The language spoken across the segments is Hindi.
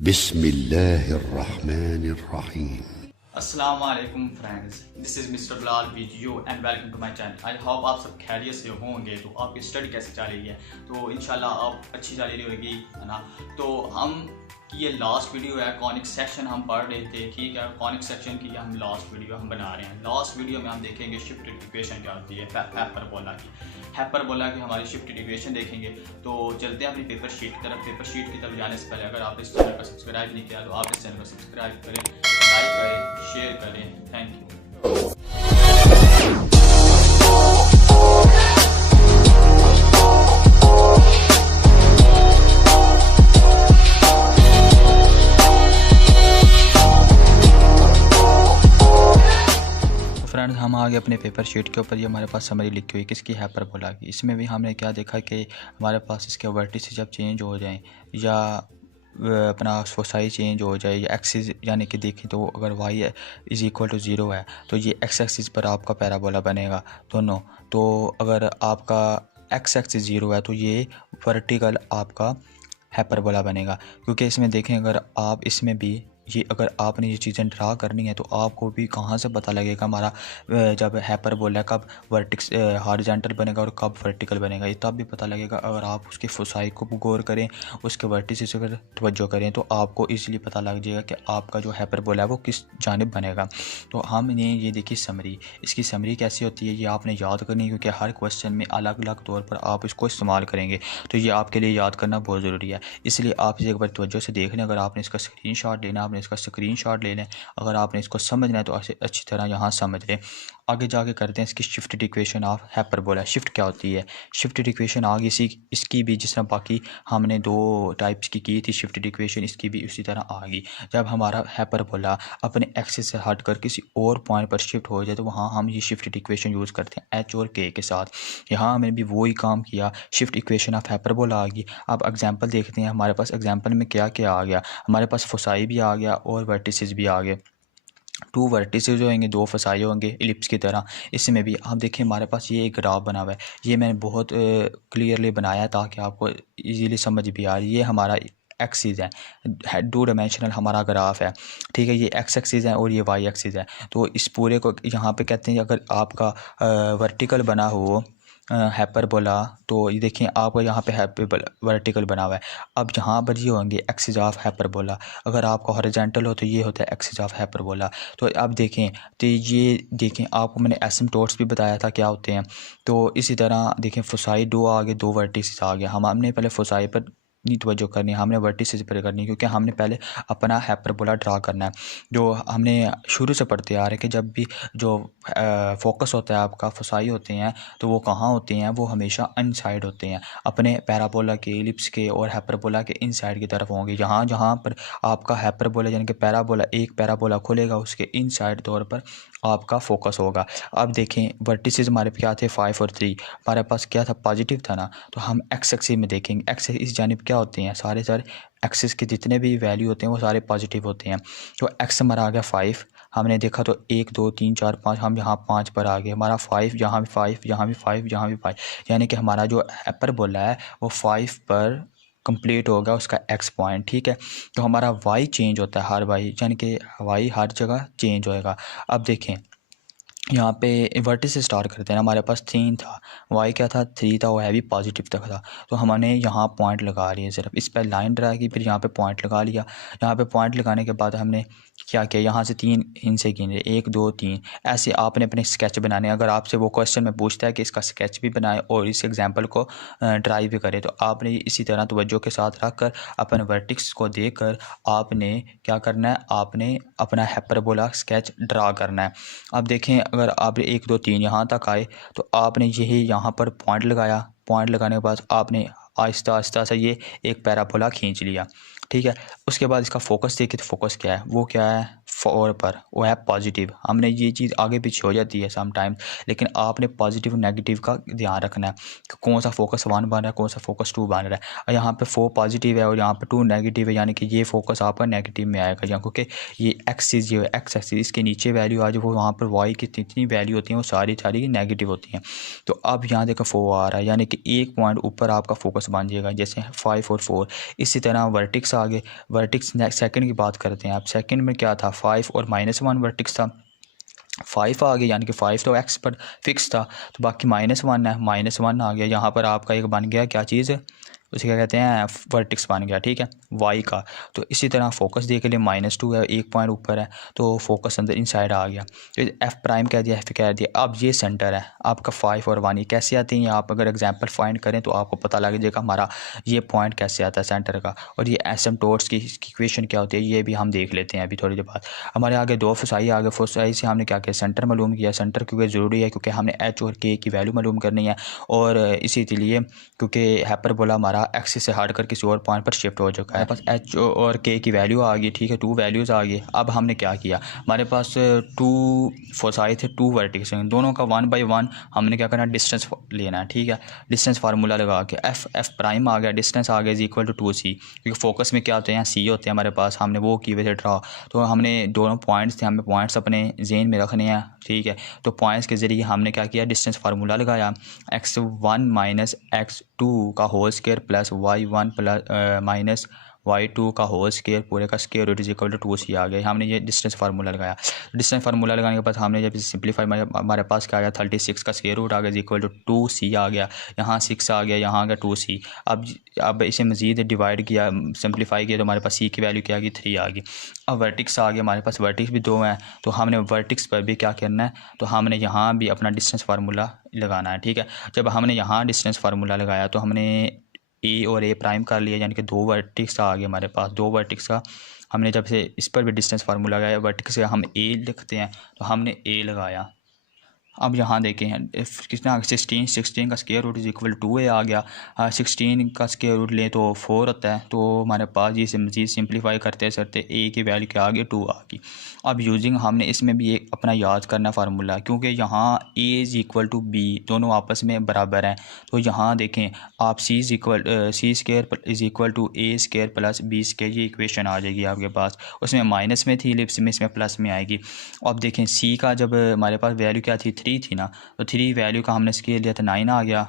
बिस्मिल्लाहिर्रहमानिर्रहीम। अस्सलामुअलैकुम friends, this is mister Bilal video and welcome to my channel. I hope आप सब खैरियत से होंगे। तो आपकी स्टडी कैसे चल रही है? तो इंशाल्लाह आप अच्छी चल रही होगी, है ना। तो हम ये लास्ट वीडियो है, कॉनिक सेक्शन हम पढ़ रहे थे, ठीक है। कॉनिक सेक्शन की हम लास्ट वीडियो हम बना रहे हैं। लास्ट वीडियो में हम देखेंगे शिफ्टेड इक्वेशन क्या होती है, हाइपरबोला की। हाइपरबोला की हमारी शिफ्टेड इक्वेशन देखेंगे। तो चलते हैं अपनी पेपर शीट की तरफ। पेपर शीट की तरफ जाने से पहले अगर आप इस चैनल का सब्सक्राइब नहीं किया तो आप इस चैनल को सब्सक्राइब करें, लाइक करें, शेयर करें। Thank you. फ्रेंड्स, हम आगे अपने पेपर शीट के ऊपर। ये हमारे पास समरी लिखी हुई किसकी, हाइपरबोला की। इसमें भी हमने क्या देखा कि हमारे पास इसके वर्टिसेस जब चेंज हो जाएं या अपना फोसाई चेंज हो जाए या एक्सिस, यानी कि देखें तो अगर y इज़ इक्वल टू 0 है तो ये x एक्सिस पर आपका पैराबोला बनेगा दोनों। तो अगर आपका x एक्सिस 0 है तो ये वर्टिकल आपका हाइपरबोला बनेगा। क्योंकि इसमें देखें, अगर आप इसमें भी अगर आपने ये चीज़ें ड्रा करनी है तो आपको भी कहाँ से पता लगेगा हमारा जब हाइपरबोला कब वर्टिक्स हॉरिजॉन्टल बनेगा और कब वर्टिकल बनेगा। ये तब भी पता लगेगा अगर आप उसकी फोसाई को गौर करें, उसके वर्टिसेस अगर तवज्जो करें तो आपको इजीली पता लग जाएगा कि आपका जो हाइपरबोला है वो किस जानिब बनेगा। तो हमने ये देखी समरी, इसकी समरी कैसी होती है ये आपने याद करनी है, क्योंकि हर क्वेश्चन में अलग अलग तौर पर आप इसको इस्तेमाल करेंगे। तो ये आपके लिए याद करना बहुत ज़रूरी है, इसलिए आप इसे एक बार तवज्जो से देख लें। अगर आपने इसका स्क्रीनशॉट लेना, आपने इसका स्क्रीनशॉट ले लें। अगर आपने इसको समझना है तो अच्छी तरह यहाँ समझ लें। आगे जाके करते हैं इसकी shifted equation of hyperbola. Shift क्या होती है? शिफ्टेड इक्वेशन आगे इसकी भी जिस तरह बाकी हमने दो टाइप्स की थी शिफ्टेड इक्वेशन, इसकी भी उसी तरह आ गई। जब हमारा हाइपरबोला अपने एक्सिस से हटकर किसी और पॉइंट पर शिफ्ट हो जाए तो वहाँ हम ये शिफ्टेड इक्वेशन यूज़ करते हैं एच और के के साथ। यहाँ हमने भी वही काम किया, शिफ्ट इक्वेशन ऑफ हाइपरबोला आ गई। अब एग्जांपल देखते हैं हमारे पास एग्जांपल में क्या क्या आ गया। हमारे पास फोसाई भी आ गया और वर्टिसेस भी आ गए। 2 वर्टिसेस होंगे, 2 फोसाई होंगे इलिप्स की तरह। इसमें भी आप देखें हमारे पास ये एक ग्राफ बना हुआ है। ये मैंने बहुत क्लियरली बनाया है ताकि आपको इजीली समझ भी आ रही है। ये हमारा एक्सिस है, 2 डायमेंशनल हमारा ग्राफ है, ठीक है। ये एक्स एक्सिस है और ये वाई एक्सिस है। तो इस पूरे को यहाँ पे कहते हैं अगर आपका वर्टिकल बना हो हाइपरबोला, तो ये देखें आपको यहाँ पे वर्टिकल बना हुआ है। अब जहाँ पर ये होंगे एक्सिस ऑफ हाइपरबोला, अगर आपका हॉरिजॉन्टल हो तो ये होता है एक्सिस ऑफ हाइपरबोला। तो अब देखें, तो ये देखें आपको मैंने एसिम्पटोट्स भी बताया था क्या होते हैं। तो इसी तरह देखें फोसाई 2 आ गए, 2 वर्टिसेस आ गया। हमने पहले फोसाई पर नहीं तवज्जो करनी, हमने वर्टिसेस पर करनी, क्योंकि हमने पहले अपना हाइपरबोला ड्रा करना है। जो हमने शुरू से पढ़ते आ रहे हैं कि जब भी जो फोकस होता है आपका, फोसाई होते हैं तो वो कहाँ होते हैं, वो हमेशा इनसाइड होते हैं अपने पैराबोला के, इलिप्स के और हाइपरबोला के इनसाइड की तरफ होंगे। जहाँ जहाँ पर आपका हाइपरबोला यानी कि पैराबोला, एक पैराबोला खुलेगा उसके इनसाइड तौर पर आपका फोकस होगा। अब देखें वर्टिसेस हमारे क्या थे 5 और 3, हमारे पास क्या था, पॉजिटिव था ना। तो हम एक्स एक्सिस में देखेंगे, एक्स इस जानिब क्या होते हैं, सारे एक्सिस के जितने भी वैल्यू होते हैं वो सारे पॉजिटिव होते हैं। तो एक्स हमारा आ गया 5, हमने देखा तो 1 2 3 4 5, हम यहाँ 5 पर आ गए। हमारा 5, यहाँ भी 5, यहाँ भी 5, यहाँ भी 5, यानी कि हमारा जो हाइपरबोला है वो 5 पर कंप्लीट होगा उसका एक्स पॉइंट, ठीक है। तो हमारा वाई चेंज होता है हर वाई, यानी कि वाई हर जगह चेंज होएगा। अब देखें यहाँ पे वर्टिस से स्टार्ट करते हैं ना। हमारे पास 3 था, वाई क्या था 3 था, वो है भी पॉजिटिव तक था। तो हमने यहाँ पॉइंट लगा लिया, सिर्फ इस पर लाइन ड्रा की, फिर यहाँ पे पॉइंट लगा लिया। यहाँ पे पॉइंट लगाने के बाद हमने क्या किया, यहाँ से 3 इनसे गिने, 1 2 3, ऐसे आपने अपने स्केच बनाने। अगर आपसे वो क्वेश्चन में पूछता है कि इसका स्केच भी बनाए और इस एग्जाम्पल को ड्राइव भी करे, तो आपने इसी तरह तवज्जो के साथ रख कर अपने वर्टिक्स को देख कर आपने क्या करना है, आपने अपना हाइपरबोला स्केच ड्रा करना है। अब देखें अगर आप 1 2 3 यहाँ तक आए तो आपने यही यहाँ पर पॉइंट लगाया। पॉइंट लगाने के बाद आपने आहिस्ता आहिस्ता से ये एक पैराबोला खींच लिया, ठीक है। उसके बाद इसका फोकस देखिए, तो फोकस क्या है, वो क्या है 4 पर, वो है पॉजिटिव। हमने ये चीज़ आगे पीछे हो जाती है समटाइम्स, लेकिन आपने पॉजिटिव नेगेटिव का ध्यान रखना है कि कौन सा फोकस 1 बन रहा है, कौन सा फोकस 2 बन रहा है। और यहाँ पे 4 पॉजिटिव है और यहाँ पे 2 नेगेटिव है, यानी कि ये फोकस आपका नेगेटिव में आएगा। यहाँ क्योंकि ये एक्सिस जो है एक्स एक्सिस, इसके नीचे वैल्यू आ जाए वो वहाँ पर वाई की जितनी वैल्यू होती हैं वो सारी नेगेटिव होती हैं। तो अब यहाँ देखो 4 आ रहा है, यानी कि एक पॉइंट ऊपर आपका फोकस बन जाएगा, जैसे 5 और 4। इसी तरह वर्टिक्स आगे। वर्टिक्स सेकंड की बात करते हैं। अब सेकंड में क्या था, 5 और -1 वर्टिक्स था। 5 आ गया, यानी कि 5 तो एक्स पर फिक्स था, तो बाकी -1 है, -1 आ गया। यहाँ पर आपका एक बन गया क्या चीज़, उसे क्या कहते हैं, वर्टिक्स बन गया, ठीक है, वाई का। तो इसी तरह फोकस दे के लिए -2 है, एक पॉइंट ऊपर है, तो फोकस अंदर इनसाइड आ गया। तो एफ प्राइम कह दिया, एफ कह दिया। अब ये सेंटर है आपका 5 और 1, ये कैसे आते हैं, आप अगर एग्जांपल फाइंड करें तो आपको पता लग जाएगा हमारा ये पॉइंट कैसे आता है सेंटर का। और ये एसिम्पटोट्स की इक्वेशन क्या होती है ये भी हम देख लेते हैं अभी थोड़ी देर बाद। हमारे आगे दो फोसाई आ गए। फोसाई से हमने क्या किया, सेंटर मालूम किया। सेंटर क्योंकि ज़रूरी है, क्योंकि हमने एच और के की वैल्यू मालूम करनी है, और इसीलिए क्योंकि हाइपरबोला हमारा एक्सिस से हट कर किसी और पॉइंट पर शिफ्ट हो चुका है। हमारे पास एच और के की वैल्यू आ गई, ठीक है, 2 वैल्यूज़ आ गई। अब हमने क्या किया, हमारे पास 2 फोसाई थे, 2 वर्टिक्स हैं, दोनों का 1 बाई 1 हमने क्या करना है, डिस्टेंस लेना है, ठीक है। डिस्टेंस फार्मूला लगा के एफ प्राइम आ गया, डिस्टेंस आ गया इज इक्वल टू 2c, क्योंकि फोकस में क्या होते हैं, सी होते हैं हमारे पास, हमने वो की वजह ड्रा। तो हमने दोनों पॉइंट्स थे, हमें पॉइंट्स अपने जेन में रखने हैं, ठीक है। तो पॉइंट्स के ज़रिए हमने क्या किया, डिस्टेंस फार्मूला लगाया, x1 माइनस x2 का whole square plus y1 plus minus y2 का होल स्क्वायर पूरे का square root is equal to 2c आ गया। हमने ये डिस्टेंस फार्मूला लगाया। डिस्टेंस फार्मूला लगाने के बाद हमने जब सिंप्लीफाई, हमारे पास क्या आ गया, 36 का स्क्वायर रूट आ गया इज इक्वल टू 2c आ गया। यहाँ 6 आ गया, यहाँ आ गया 2c। अब इसे मज़ीद डिवाइड किया, सिंप्लीफाई किया, तो हमारे पास c की वैल्यू क्या आ गई, 3 आ गई। अब वर्टिक्स आ गया, हमारे पास वर्टिक्स भी 2 हैं, तो हमने वर्टिक्स पर भी क्या करना है, तो हमने यहाँ भी अपना डिस्टेंस फार्मूला लगाना है, ठीक है। जब हमने यहाँ डिस्टेंस फार्मूला लगाया तो हमने ए और ए प्राइम कर लिया, यानी कि 2 वर्टिक्स आ गए हमारे पास। 2 वर्टिक्स का हमने जब से इस पर भी डिस्टेंस फार्मूला लगाया, वर्टिक्स का हम ए लिखते हैं, तो हमने ए लगाया। अब यहाँ देखें कितना, 16 का square root is equal to 2a आ गया। 16 का स्क्वायर रूट लें तो 4 होता है, तो हमारे पास ये से मज़ीद सिंप्लीफाई करते करते a की वैल्यू क्या आ गई, 2 आ गई। अब यूजिंग हमने इसमें भी एक अपना याद करना फार्मूला, क्योंकि यहाँ a is equal to b दोनों आपस में बराबर हैं। तो यहाँ देखें आप c square is equal to a square plus b square, ये इक्वेशन आ जाएगी आपके पास। उसमें माइनस में थी, लिप्स में इसमें प्लस में आएगी। अब देखें c का जब हमारे पास वैल्यू क्या थी, 3 थी ना, तो 3 वैल्यू का हमने स्केयर लिया था 9 आ गया।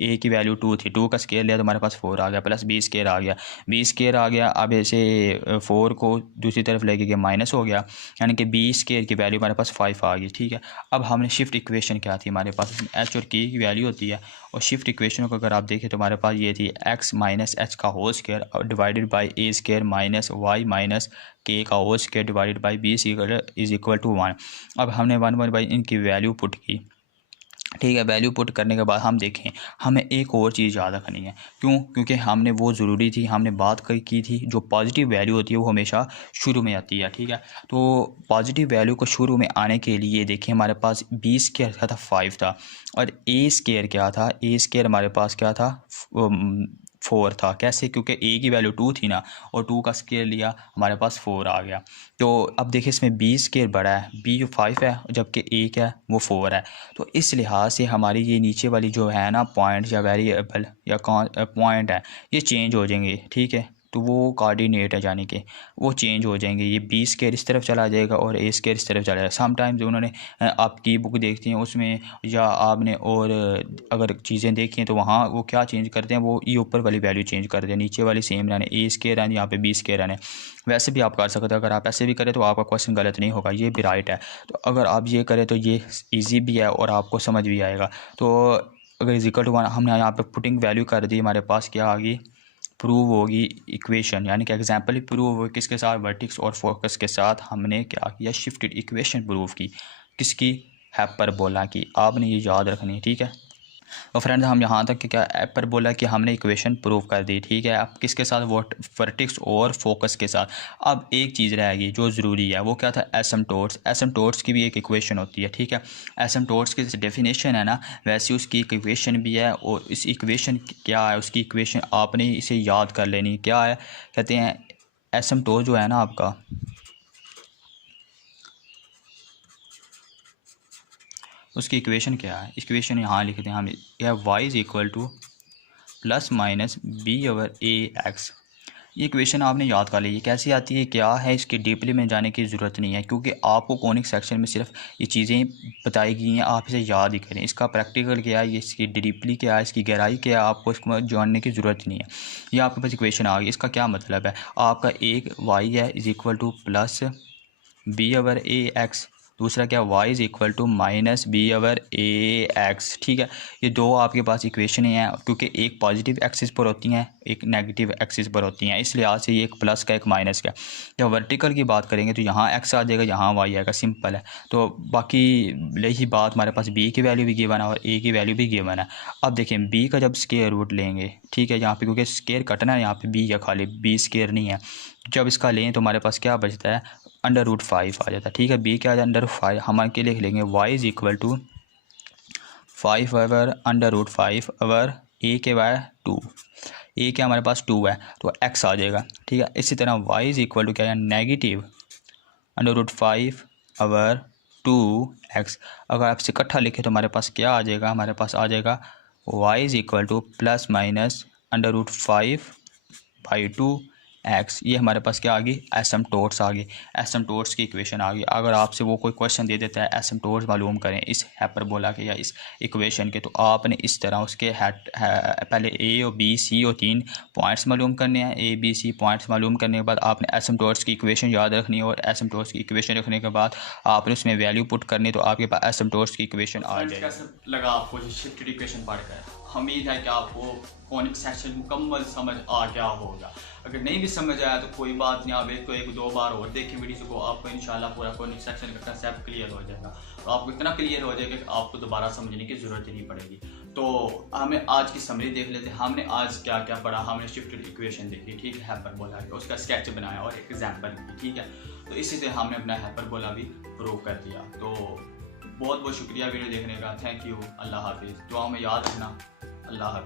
ए की वैल्यू 2 थी, 2 का स्केयर लिया तो हमारे पास 4 आ गया, प्लस बी स्केयर आ गया, बी स्केयर आ गया। अब ऐसे 4 को दूसरी तरफ लेके गया, माइनस हो गया, यानी कि बी स्केयर की वैल्यू हमारे पास 5 आ गई, ठीक है। अब हमने शिफ्ट इक्वेशन क्या थी हमारे पास, एच और के की वैल्यू होती है, और शिफ्ट इक्वेशन को अगर आप देखें तो हमारे पास ये थी एक्स माइनस एच का whole square divided by a square minus y minus k का whole square divided by b is equal to 1। अब हमने 1 बाई इनकी वैल्यू पुट की, ठीक है। वैल्यू पुट करने के बाद हम देखें, हमें एक और चीज़ याद रखनी है, क्यों, क्योंकि हमने वो ज़रूरी थी, हमने बात की थी जो पॉजिटिव वैल्यू होती है वो हमेशा शुरू में आती है, ठीक है। तो पॉजिटिव वैल्यू को शुरू में आने के लिए देखिए हमारे पास बी स्क्वायर क्या था, 5 था, और ए स्क्वायर क्या था, ए स्क्वायर हमारे पास क्या था, 4 था। कैसे, क्योंकि ए की वैल्यू 2 थी ना, और 2 का स्क्वायर लिया, हमारे पास 4 आ गया। तो अब देखिए इसमें बी स्क्वायर बड़ा है, बी जो 5 है, जबकि ए क्या है, वो 4 है। तो इस लिहाज से हमारी ये नीचे वाली जो है ना पॉइंट या वेरिएबल या पॉइंट है, ये चेंज हो जाएंगे, ठीक है। तो वो कोऑर्डिनेट है, यानी कि वो चेंज हो जाएंगे। ये बी स्क्वायर इस तरफ चला जाएगा और ए स्क्वायर इस तरफ चला जाएगा। समटाइम्स उन्होंने आपकी बुक देखती हैं उसमें, या आपने और अगर चीज़ें देखी हैं तो वहाँ वो क्या चेंज करते हैं, वो ये ऊपर वाली वैल्यू चेंज करते हैं, नीचे वाली सेम रहने, ए स्क्वायर रहने, यहाँ पे बी स्क्वायर रहने। वैसे भी आप कर सकते हैं, अगर आप ऐसे भी करें तो आपका क्वेश्चन गलत नहीं होगा, ये भी राइट है। तो अगर आप ये करें तो ये ईजी भी है और आपको समझ भी आएगा। तो अगर इक्वल टू 1 हमने यहाँ पे पुटिंग वैल्यू कर दी, हमारे पास क्या आ गई, प्रूव होगी इक्वेशन, यानी कि एग्जाम्पल ही प्रूव हो किसके साथ, वर्टिक्स और फोकस के साथ हमने क्या किया, शिफ्टेड इक्वेशन प्रूव की, किसकी, हाइपरबोला की। आपने ये याद रखनी है, ठीक है। और फ्रेंड्स हम यहाँ तक कि क्या हाइपरबोला की हमने इक्वेशन प्रूव कर दी, ठीक है। अब किसके साथ, वर्टिक्स और फोकस के साथ। अब एक चीज़ रहेगी जो ज़रूरी है, वो क्या था, एसिम्पटोट्स। एसिम्पटोट्स की भी एक इक्वेशन होती है, ठीक है। एसिम्पटोट्स की डेफिनेशन है ना, वैसे उसकी एक इक्वेशन भी है, और इस इक्वेशन क्या है, उसकी इक्वेशन आपने इसे याद कर लेनी। क्या है, कहते हैं एसिम्पटोट जो है ना आपका, उसकी इक्वेशन क्या है, इक्वेशन यहाँ लिखते हैं हम, यह y is equal to plus minus b over a x, ये इक्वेशन आपने याद कर ली। ये कैसे आती है, क्या है, इसकी डीपली में जाने की ज़रूरत नहीं है, क्योंकि आपको कॉनिक सेक्शन में सिर्फ ये चीज़ें बताई गई हैं, आप इसे याद ही करें। इसका प्रैक्टिकल क्या है, ये इसकी डीपली क्या है, इसकी गहराई क्या है, आपको इसको जानने की ज़रूरत नहीं है। ये आपके पास इक्वेशन आ गई। इसका क्या मतलब है, आपका एक वाई है is equal to plus b over a x, दूसरा क्या, y is equal to minus b over a x. ठीक है, ये दो आपके पास इक्वेशन हैं, क्योंकि एक पॉजिटिव एक्सिस पर होती हैं, एक नेगेटिव एक्सिस पर होती हैं, इस लिहाज से ये एक प्लस का एक माइनस का। जब वर्टिकल की बात करेंगे तो यहाँ x आ जाएगा, यहाँ y आएगा, सिंपल है। तो बाकी यही बात, हमारे पास b की वैल्यू भी गिवन है और a की वैल्यू भी गिवन है। अब देखें b का जब स्क्वायर रूट लेंगे, ठीक है, यहाँ पे क्योंकि स्क्वायर कटना है, यहाँ पे b या खाली b स्क्वायर नहीं है, जब इसका लें तो हमारे पास क्या बचता है, अंडर रूट 5 आ जाता है। ठीक है, बी क्या आ जाए, अंडर 5, हम के लिख लेंगे y is equal to 5 over under root 5 over A के बाय 2, ए क्या हमारे पास 2 है तो x आ जाएगा। ठीक है, इसी तरह y इज़ इक्वल टू क्या है, negative under root 5 over 2x। अगर आप इसे इकट्ठा लिखें तो हमारे पास क्या आ जाएगा, हमारे पास आ जाएगा y is equal to plus minus under root 5/2x। ये हमारे पास क्या आ गई, एसिम्पटोट्स आ गई, एसिम्पटोट्स की इक्वेशन आ गई। अगर आपसे वो कोई क्वेश्चन दे देता है एसिम्पटोट्स मालूम करें इस हाइपरबोला के या इस इक्वेशन के, तो आपने इस तरह उसके पहले ए और बी सी और 3 पॉइंट्स मालूम करने हैं। ए बी सी पॉइंट्स मालूम करने के बाद आपने एसिम्पटोट्स की इक्वेशन याद रखनी है, और एसिम्पटोट्स की इक्वेशन रखने के बाद आपने उसमें वैल्यू पुट करनी, तो आपके पास एसिम्पटोट्स की इक्वेशन आ जाएगी। कैसा लगा आपको ये शिफ्टेड इक्वेशन पढ़कर? उम्मीद है कि आपको कॉनिक सेक्शन मुकम्मल समझ आ गया होगा। अगर नहीं भी समझ आया तो कोई बात नहीं, आप इसको 1-2 बार और देखें वीडियो को, आपको इंशाल्लाह पूरा कॉनिक सेक्शन का कंसेप्ट क्लियर हो जाएगा। तो आपको इतना क्लियर हो जाएगा कि आपको दोबारा समझने की ज़रूरत ही नहीं पड़ेगी। तो हमें आज की समरी देख लेते हैं। हमने आज क्या क्या पढ़ा, हमने शिफ्टेड इक्वेशन देखी, ठीक है, हाइपरबोला का उसका स्केच बनाया और एक एग्जाम्पल भी, ठीक है। तो इसी से हमने अपना हाइपरबोला भी प्रूव कर दिया। तो बहुत बहुत शुक्रिया वीडियो देखने का, थैंक यू, अल्लाह हाफिज़। दुआ में याद रखना, अल्लाह हाफिज़।